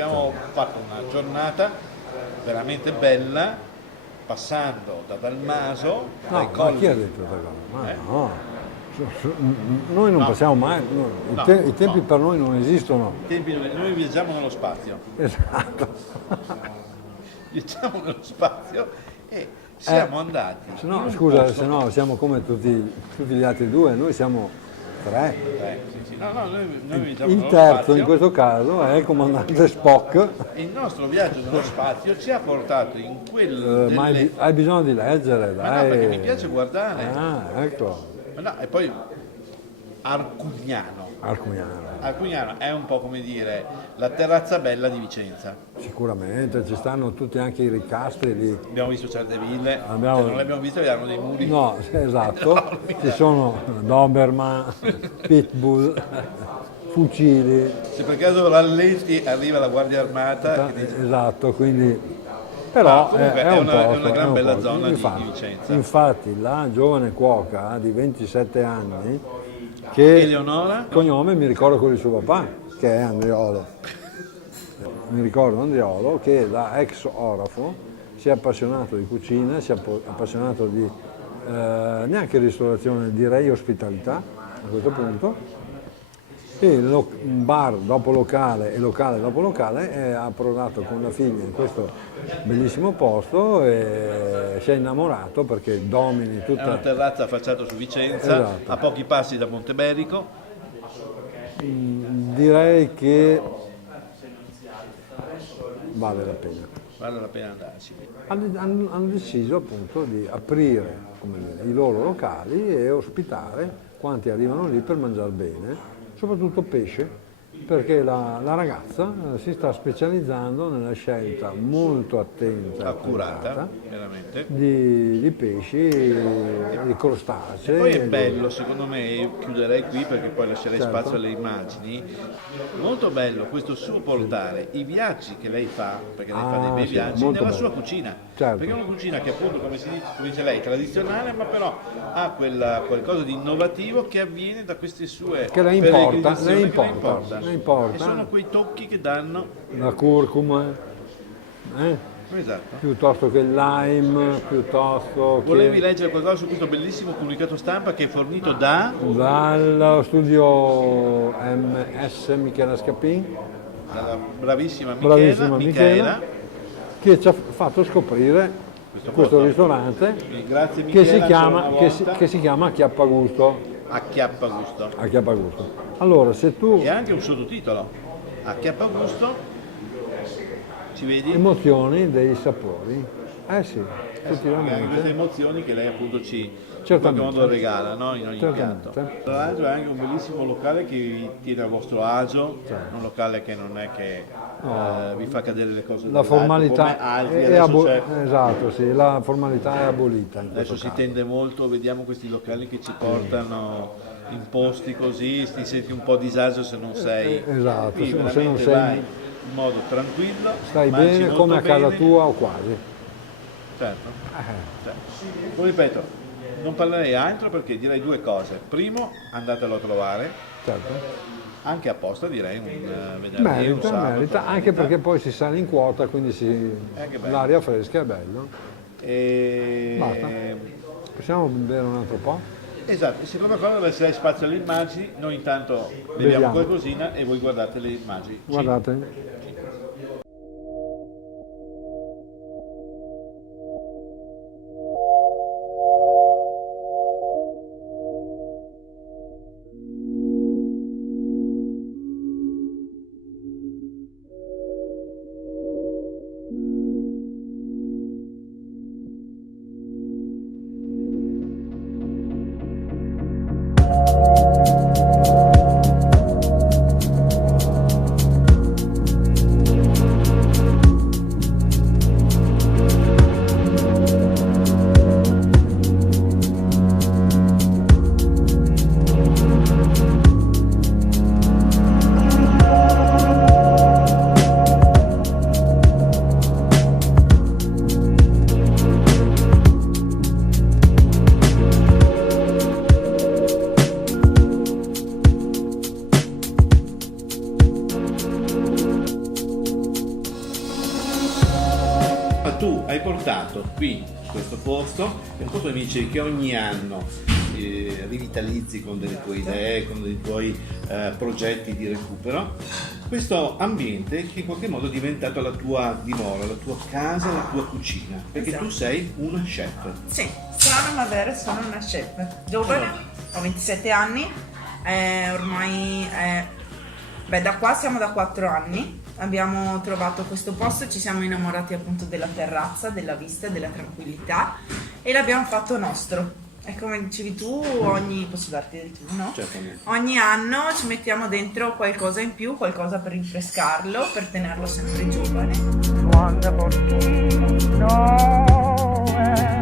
Abbiamo fatto una giornata veramente bella, passando da Dalmaso, dai No, ma colli. chi ha detto questa cosa? Ma Eh? no. Noi non No. passiamo mai, no, No, i tempi no. per noi non esistono. Noi viaggiamo nello spazio, Esatto. viaggiamo nello spazio e siamo andati. Se no, in un scusa, posto- se no siamo come tutti gli altri due, noi siamo tre. Sì, sì. No, noi viaggiamo Il nello terzo spazio. in questo caso è il comandante Spock. E il nostro viaggio nello spazio ci ha portato in quel Ma delle... hai bisogno di leggere, Ma dai. no, perché mi piace guardare. Ah, ecco, Ma no, e poi Arcugnano. Arcugnano. Arcugnano è un po' come dire la terrazza bella di Vicenza. Sicuramente, ci stanno tutti anche i ricastri lì. Abbiamo visto certe ville, Abbiamo- non le abbiamo viste, abbiamo dei muri. No, esatto, ci sono Doberman, Pitbull, fucili. Se per caso rallenti arriva la Guardia Armata che dice... Esatto, quindi però No, comunque è un una posto, gran è un bella posto. zona di Infatti, Vicenza. Infatti la giovane cuoca di 27 anni che Eleonora? il cognome mi ricordo quello di suo papà, che è Andriolo. Mi ricordo Andriolo che da ex orafo si è appassionato di cucina, si è appassionato di neanche ristorazione, direi ospitalità a questo punto. E un bar dopo locale e locale dopo locale è approdato con la figlia in questo bellissimo posto e si è innamorato perché domini È una tutta... terrazza affacciata su Vicenza, Esatto. a pochi passi da Monteberico. Direi che vale la pena. Vale la pena andarci. Hanno deciso appunto di aprire, come dire, i loro locali e ospitare quanti arrivano lì per mangiare bene, soprattutto pesce, perché la ragazza si sta specializzando nella scelta molto attenta e Accurata, accurata veramente. di pesci, di crostacei. Poi è bello, secondo me, chiuderei qui perché poi lascerei Certo. spazio alle immagini. Molto bello questo suo portare i viaggi che lei fa, perché lei fa dei bei sì, viaggi, molto nella bello. sua cucina. Certo. Perché è una cucina che appunto, come dice lei, tradizionale, ma però ha qualcosa di innovativo che avviene da queste sue Che le importa, peregrinazioni, le che importa, le importa. E sono quei tocchi che danno. La curcuma, Esatto. piuttosto che il lime, piuttosto Volevi che leggere qualcosa su questo bellissimo comunicato stampa che è fornito dalla dal studio MS Michela Scapin, bravissima bravissima Michela. che ci ha fatto scoprire questo posto. ristorante Grazie che Michela, si chiama, ancora una che volta. si chiama Acchiappagusto. Acchiappagusto. Acchiappagusto. Allora, se tu E anche un sottotitolo. Acchiappagusto. Ci vedi? emozioni dei sapori, sì, Anche effettivamente. queste emozioni che lei appunto ci in qualche Certamente. modo regala, no? In ogni Certamente. piatto. Tra l'altro è anche un bellissimo locale che vi tiene a vostro agio, Certo. un locale che non è che vi fa cadere le cose La dall'alto, formalità come altri. è Adesso c'è- esatto, sì, la formalità è abolita in questo Adesso si caso. tende molto, vediamo questi locali che ci portano in posti così, ti senti un po' a disagio se non sei. Esatto, Qui se non veramente sei- vai in modo tranquillo, Stai mangi bene molto come a casa bene. tua o quasi. Certo. Lo ripeto, non parlerei altro perché direi due cose. Primo, andatelo a trovare, Certo. anche apposta direi un venerdì, un Merita, sabato. merita, anche perché poi si sale in quota, quindi Che bello. l'aria fresca è bello. E... Basta. Possiamo bere un altro po'? Esatto, seconda cosa lasciare spazio alle immagini, noi intanto beviamo Beviamo. qualcosina e voi guardate le immagini. Guardate. montato qui questo posto, è un posto che mi dicevi che ogni anno rivitalizzi con delle tue idee, con dei tuoi progetti di recupero. Questo ambiente che in qualche modo è diventato la tua dimora, la tua casa, la tua cucina, perché tu sei una chef. Sì, strano ma vero, sono una chef. Giovane, ho 27 anni, ormai da qua siamo da 4 anni. Abbiamo trovato questo posto, ci siamo innamorati appunto della terrazza, della vista, della tranquillità e l'abbiamo fatto nostro. E come dicevi tu, posso darti del tu, no? Certamente. Ogni anno ci mettiamo dentro qualcosa in più, qualcosa per rinfrescarlo, per tenerlo sempre giovane. Wonderful, nowhere.